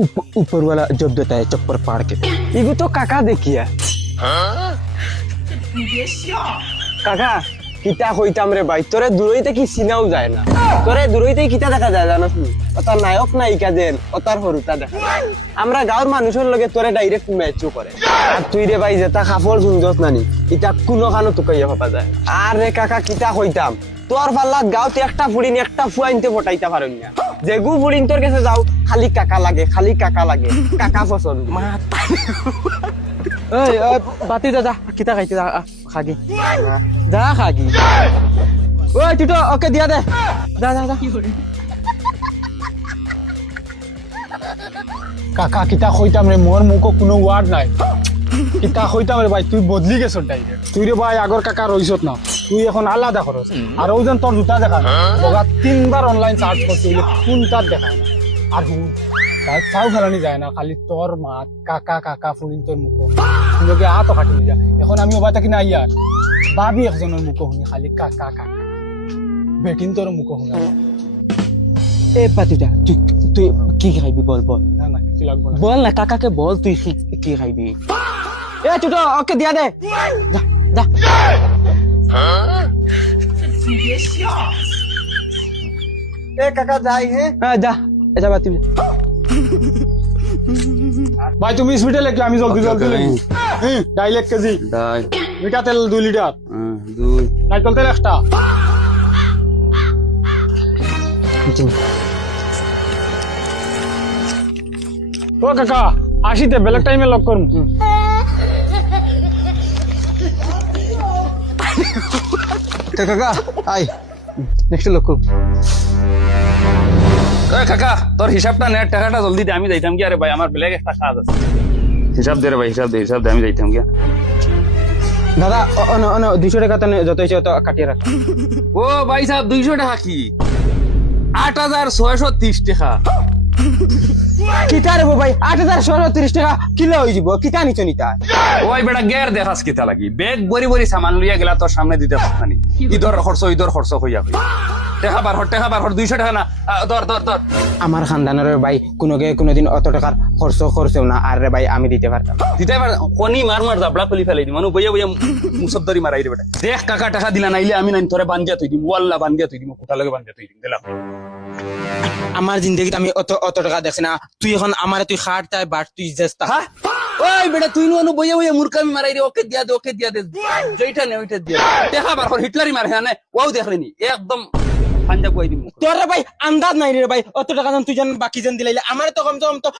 ऊपर वाला जब देता है चप्पर पाड़ के इगो तो काका देखिया কাকা কিতা কইতাম রে ভাই তোরে দূরইতে কি চিনাও যায় না তোরে দূরইতে কিতা দেখা যায় জানাস নি ওতার নায়ক নায়িকা দেন ওতার হরুতা দেখা আমরা গাঁওর মানুষের লগে তোরে ডাইরেক্ট ম্যাচও করে আর তুই রে ভাই যেটা কাপড় সুন্দর নানি ইটা কোনো কানো তোকাইয়া ভাবা যায় আর রে কাকা কিতা কইতাম তোর পাল্লাত গাঁওতে একটা ফুড়িন একটা ফুয়াইনতে ফটাইতে পারেন না যেগু ফুড়িন তোর কাছে যাও খালি কাকা লাগে কাকা পছন্দ মা এই বাতি যা কিতা খাইতে যা খাগি যা খাগি ওই তুই তো ওকে দিয়া দে যা যা যা কাকা কিতা কইতাম রে মোর মুখো কোনো ওয়ার্ড নাই কিতা কইতাম রে ভাই তুই বদলি গেছ ডাইরেক্ট তুই রে ভাই আগর কাকা রইছত না তুই এখন আলাদা করস আর ওজন তোর জুতা দেখা না বগা 3 বার অনলাইন সার্চ করতে বলে কোনটা দেখায় না আর হুন তাই চাও ফেলানি যায় না খালি তোর মা কাকা কাকা ফুলিন তোর মুখো তুই হাতও কাটি যা এখন আমি ওবাটা কিনা আইয়া ভাবি একজনের মুখো শুনি খালি কাকা কাকা বেটিন তোর মুখো শুনা এ পাতিটা তুই তুই কি খাইবি বল বল না না কিছু লাগবে না বল না কাকাকে বল তুই কি খাইবি এ তুই তো ওকে দিয়া দে যা যা এ কাকা যাই হ্যাঁ যা এটা বাতি ভাই তুমি স্পিডে লেখো আমি জলদি জলদি ডাইল 1 কেজি ডাই মিঠা তেল 2 লিটার 2 নারকেল তেল একটা ও কাকা আসিতে বেলেগ টাইমে লক করুন কাকা আই নেক্সট লোক কাকা তোর হিসাবটা নে টাকাটা জলদি দে আমি যাইতাম কি আরে ভাই আমার ব্যাগ একটা কাজ আছে হিসাব দে রে ভাই হিসাব দে আমি যাইতাম কি দাদা অন 200 টাকা তনে যত হইছে তত কাটিয়ে রাখ ও ভাই সাহেব 200 টাকা কি 8630 টাকা কিতা রে ভাই 8630 টাকা কিলো হই যাব কিতা নিছ নিতা ওই বেটা গের দেখাস কিতা লাগি ব্যাগ বড়ি বড়ি সামান লইয়া গেলা তোর সামনে দিতে পারতানি ইদর খরচ হইয়া টাকা বার হর 200 টাকা না ধর আমার খানদানের ভাই কোনোদিন অত টাকার খরচও না আর রে ভাই আমি দিতে পারতাম দিতে পার কোনি মার জাবলা খুলি ফেলাই দি মানু বইয়া মুসদ্দরি মারাই রে বেটা দেখ কাকা টাকা দিলা নাইলে আমি নাই তোরে বান্ধিয়া তুই দিম ওয়াল্লাহ বান্ধিয়া তুই দিম কোথা লাগে বান্ধিয়া তুই দিম দিলাম আমার জিন্দগিতে আমি অত টাকা দেখছি না তুই এখন আমারে তুই খাট তাই বাট তুই জেস্তা হ্যাঁ ওই বেটা তুই নো বইয়া মূর্খামি মারাই রে ওকে দিয়া দে যেটা নে ওইটা দিয়া দেখা বার হর হিটলারি মার হ্যাঁ ওয়াও দেখলেনি একদম পাঞ্জাব কই দিম তোর ভাই আন্দাজ নাই রে ভাই অত টাকা তুই জান বাকি জন দিলাইলে আমারে তো কম তো